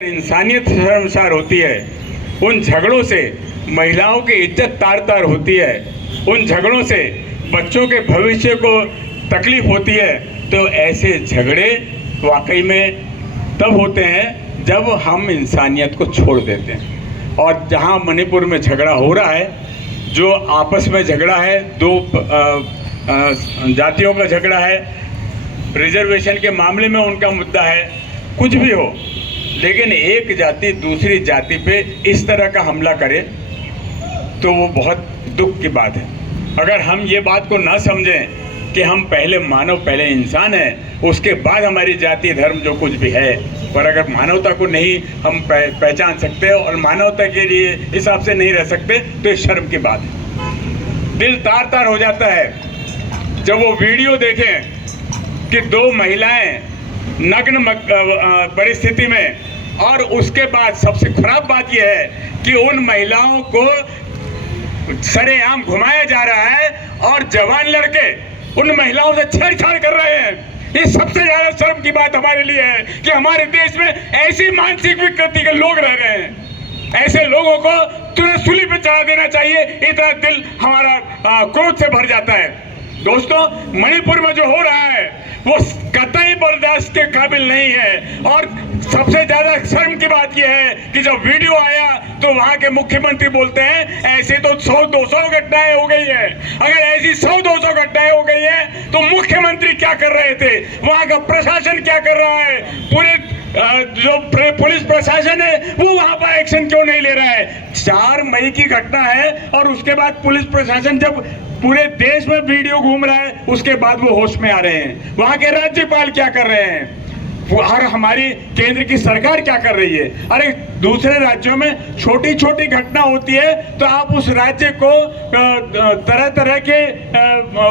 इंसानियत शर्मसार होती है। उन झगड़ों से महिलाओं की इज्जत तार तार होती है। उन झगड़ों से बच्चों के भविष्य को तकलीफ होती है। तो ऐसे झगड़े वाकई में तब होते हैं जब हम इंसानियत को छोड़ देते हैं। और जहां मणिपुर में झगड़ा हो रहा है, जो आपस में झगड़ा है, दो जातियों का झगड़ा है, रिजर्वेशन के मामले में उनका मुद्दा है, कुछ भी हो, लेकिन एक जाति दूसरी जाति पे इस तरह का हमला करे तो वो बहुत दुख की बात है। अगर हम ये बात को ना समझें कि हम पहले मानव, पहले इंसान हैं, उसके बाद हमारी जाति धर्म जो कुछ भी है, पर अगर मानवता को नहीं हम पहचान सकते और मानवता के लिए हिसाब से नहीं रह सकते तो ये शर्म की बात है। दिल तार तार हो जाता है जब वो वीडियो देखें कि दो महिलाएं नग्न परिस्थिति में, और उसके बाद सबसे खराब बात यह है कि उन महिलाओं को सरेआम घुमाया जा रहा है और जवान लड़के उन महिलाओं से छेड़छाड़ कर रहे हैं। ये सबसे ज्यादा शर्म की बात हमारे लिए है कि हमारे देश में ऐसी मानसिक विकृति के लोग रह रहे हैं। ऐसे लोगों को तुरंत सूली पे चढ़ा देना चाहिए। इतना दिल हमारा क्रोध से भर जाता है। दोस्तों, मणिपुर में जो हो रहा है वो कतई बर्दाश्त के काबिल नहीं है। और सबसे ज्यादा शर्म की बात यह है कि जब वीडियो आया तो वहां के मुख्यमंत्री बोलते हैं ऐसे तो 100-200 घटनाएं हो गई है। अगर ऐसी 100-200 घटनाएं हो गई है तो मुख्यमंत्री क्या कर रहे थे, वहां का प्रशासन क्या कर रहा है, पूरे जो पुलिस प्रशासन है वो वहां पर एक्शन क्यों नहीं ले रहा है। 4 मई की घटना है और उसके बाद पुलिस प्रशासन जब पूरे देश में वीडियो घूम रहा है उसके बाद वो होश में आ रहे हैं। वहां के राज्यपाल क्या कर रहे हैं और हमारी केंद्र की सरकार क्या कर रही है। अरे दूसरे राज्यों में छोटी छोटी घटना होती है तो आप उस राज्य को तरह तरह के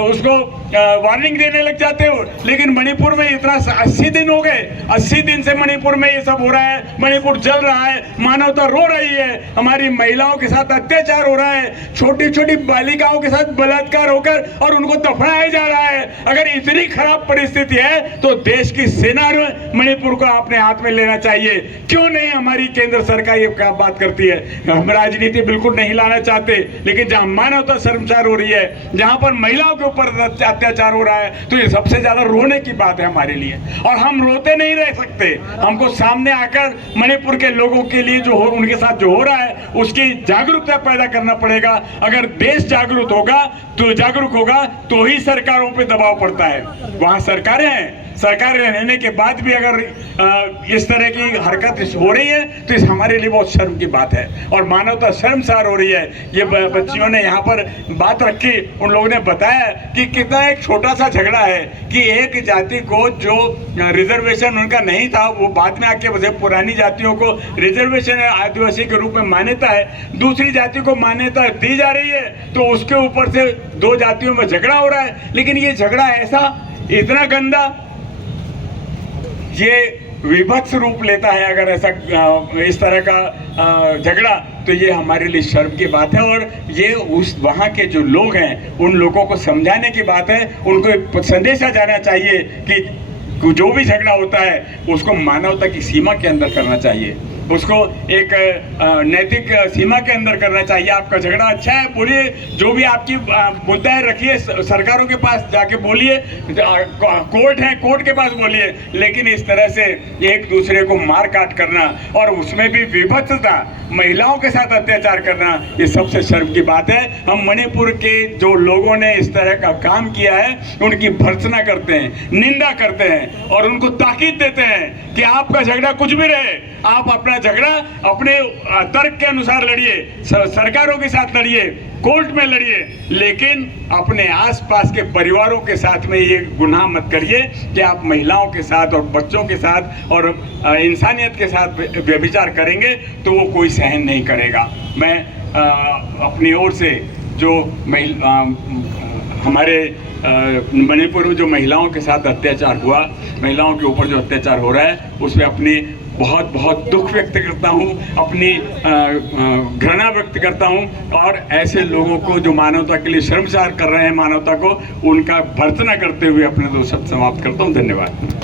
उसको वार्निंग देने लग जाते हो, लेकिन मणिपुर में इतना 80 दिन हो गए, 80 दिन से मणिपुर में ये सब हो रहा है। मणिपुर जल रहा है, मानवता रो रही है, हमारी महिलाओं के साथ अत्याचार हो रहा है, छोटी छोटी बालिकाओं के साथ बलात्कार होकर और उनको दफनाया जा रहा है। अगर इतनी खराब परिस्थिति है तो देश की सेना ने मणिपुर को अपने हाथ में लेना चाहिए। क्यों नहीं हमारी केंद्र सरकार ये क्या बात करती है। हम राजनीति बिल्कुल नहीं लाना चाहते, लेकिन जहां मानवता शर्मसार हो रही है, जहां पर महिलाओं के ऊपर अत्याचार हो रहा है, तो ये सबसे ज्यादा रोने की बात है हमारे लिए। और हम रोते नहीं रह सकते, हमको सामने आकर मणिपुर के लोगों के लिए जो हो, उनके साथ जो हो रहा है उसकी जागरूकता पैदा करना पड़ेगा। अगर देश जागरूक होगा तो ही सरकारों पे दबाव पड़ता है। वहां सरकारें हैं, सरकार रहने के बाद भी अगर इस तरह की हरकत हो रही है तो इस हमारे लिए बहुत शर्म की बात है और मानवता शर्मसार हो रही है। ये बच्चियों ने यहाँ पर बात रखी, उन लोगों ने बताया कि कितना एक छोटा सा झगड़ा है कि एक जाति को जो रिजर्वेशन उनका नहीं था वो बाद में आके वजह पुरानी जातियों को रिजर्वेशन आदिवासी के रूप में मान्यता है, दूसरी जाति को मान्यता दी जा रही है, तो उसके ऊपर से दो जातियों में झगड़ा हो रहा है। लेकिन ये झगड़ा ऐसा इतना गंदा, ये विभत्स रूप लेता है अगर ऐसा इस तरह का झगड़ा, तो ये हमारे लिए शर्म की बात है। और ये उस वहाँ के जो लोग हैं उन लोगों को समझाने की बात है, उनको एक संदेशा जाना चाहिए कि जो भी झगड़ा होता है उसको मानवता की सीमा के अंदर करना चाहिए, उसको एक नैतिक सीमा के अंदर करना चाहिए। आपका झगड़ा अच्छा है, बोलिए, जो भी आपकी मुद्दाएं रखिए सरकारों के पास जाके बोलिए, कोर्ट है कोर्ट के पास बोलिए, लेकिन इस तरह से एक दूसरे को मार काट करना और उसमें भी विभत्सता, महिलाओं के साथ अत्याचार करना, ये सबसे शर्म की बात है। हम मणिपुर के जो लोगों ने इस तरह का काम किया है उनकी भर्त्सना करते हैं, निंदा करते हैं और उनको ताकीद देते हैं कि आपका झगड़ा कुछ भी रहे, आप अपना झगड़ा अपने तर्क के अनुसार लड़िए, सरकारों के साथ लड़िए, कोर्ट में लड़िए, लेकिन अपने आसपास के परिवारों के साथ में ये गुनाह मत करिए कि आप महिलाओं के साथ और बच्चों के साथ और इंसानियत के साथ व्यभिचार करेंगे तो वो कोई सहन नहीं करेगा। मैं अपनी ओर से जो हमारे मणिपुर में जो महिलाओं के साथ अत्याचार हुआ, महिलाओं के ऊपर जो अत्याचार हो रहा है, उसमें अपनी बहुत बहुत दुख व्यक्त करता हूँ, अपनी घृणा व्यक्त करता हूँ और ऐसे लोगों को जो मानवता के लिए शर्मसार कर रहे हैं मानवता को, उनका भर्त्सना करते हुए अपने दो शब्द समाप्त करता हूँ। धन्यवाद।